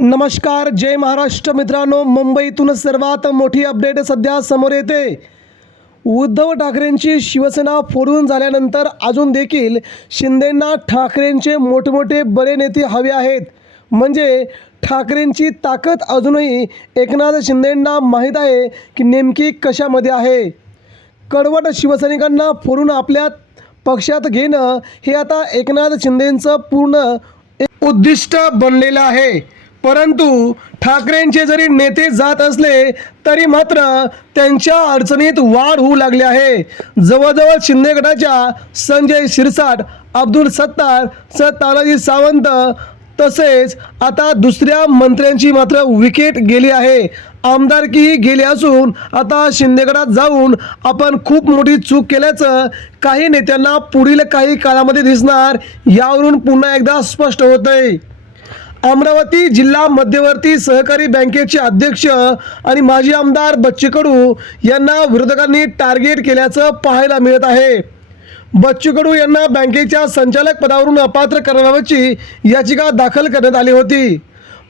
नमस्कार जय महाराष्ट्र मित्रांनो. मुंबईतून सर्वात मोठी अपडेट सध्या समोर येते. उद्धव ठाकरेंची शिवसेना फोडून झाल्यानंतर अजून देखील शिंदेंना ठाकरेंचे मोठमोठे बरे नेते हवे आहेत. म्हणजे ठाकरेंची ताकद अजूनही एकनाथ शिंदेंना माहीत आहे की नेमकी कशामध्ये आहे. कडवट शिवसैनिकांना फोडून आपल्या पक्षात घेणं हे आता एकनाथ शिंदेंचं पूर्ण उद्दिष्ट बनलेलं आहे. परंतु ठाकरेंचे जरी नेते जात असले तरी मात्र त्यांच्या अडचणीत वाढ होऊ लागली आहे. जवळजवळ शिंदे गटाच्या संजय शिरसाट अब्दुल सत्तार स तानाजी सावंत तसेच आता दुसऱ्या मंत्र्यांची मात्र विकेट गेली आहे. आमदारकीही गेली असून आता शिंदेगडात जाऊन आपण खूप मोठी चूक केल्याचं काही नेत्यांना पुढील काही काळामध्ये दिसणार यावरून पुन्हा एकदा स्पष्ट होतंय. आहे अमरावती जिल्हा मध्यवर्ती सहकारी बँकेचे अध्यक्ष आणि माजी आमदार बच्चू कडू यांना विरोधकांनी टार्गेट केल्याचं पाहायला मिळत आहे. बच्चू कडू यांना बँकेच्या संचालक पदावरून अपात्र करण्याबाबतची याचिका दाखल करण्यात आली होती.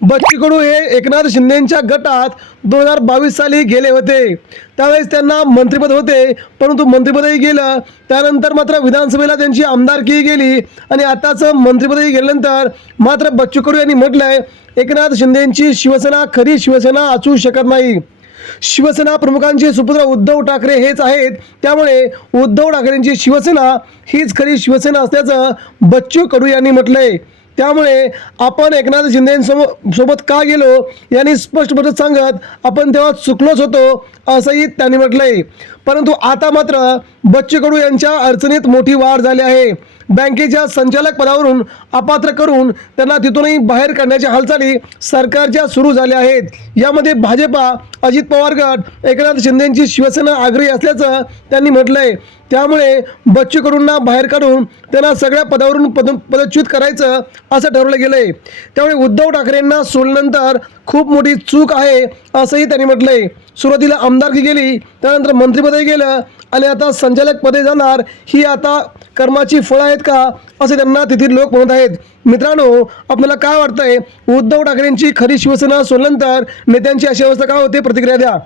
बच्चू कडू हे एकनाथ शिंदेच्या गटात दोन हजार बावीस साली गेले होते. त्यावेळेस त्यांना मंत्रिपद होते परंतु मंत्रिपदही गेलं. त्यानंतर मात्र विधानसभेला त्यांची आमदारकी गेली आणि आताचं मंत्रिपदही गेल्यानंतर मात्र बच्चू कडू यांनी म्हटलंय एकनाथ शिंदेची शिवसेना खरी शिवसेना असू शकत नाही. शिवसेना प्रमुखांचे सुपुत्र उद्धव ठाकरे हेच आहेत. त्यामुळे उद्धव ठाकरेंची शिवसेना हीच खरी शिवसेना असल्याचं बच्चू कडू यांनी म्हटलंय. त्यामुळे आपण एकनाथ शिंदेसोबत सोबत का गेलो यांनी स्पष्टपणे सांगत आपण तेव्हा चुकलोच होतो असंही त्यांनी म्हटलंय. परंतु आता मात्र बच्चू कडू यांच्या अडचणीत मोठी वाढ झाली आहे. बँकेच्या संचालक पदावरून अपात्र करून त्यांना तिथूनही बाहेर काढण्याच्या हालचाली सरकारच्या सुरू झाल्या आहेत. यामध्ये भाजपा अजित पवार गट एकनाथ शिंदेची शिवसेना आग्रही असल्याचं त्यांनी म्हटलंय. त्यामुळे बच्चू कडूंना बाहेर काढून त्यांना सगळ्या पदावरून पद पदच्युत करायचं असं ठरवलं गेलंय. त्यामुळे उद्धव ठाकरेंना सोडल्यानंतर खूप मोठी चूक आहे असंही त्यांनी म्हटलंय. सुरुवातीला आमदारकी गेली त्यानंतर मंत्रिपदही गेलं आणि आता संचालक पदे जाणार ही आता कर्माची फळं आहेत का असे त्यांना तेथील लोक म्हणत आहेत. मित्रांनो आपल्याला काय वाटतंय? उद्धव ठाकरेंची खरी शिवसेना सोडल्यानंतर नेत्यांची अशी अवस्था काय होते? प्रतिक्रिया द्या.